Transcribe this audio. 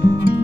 thank you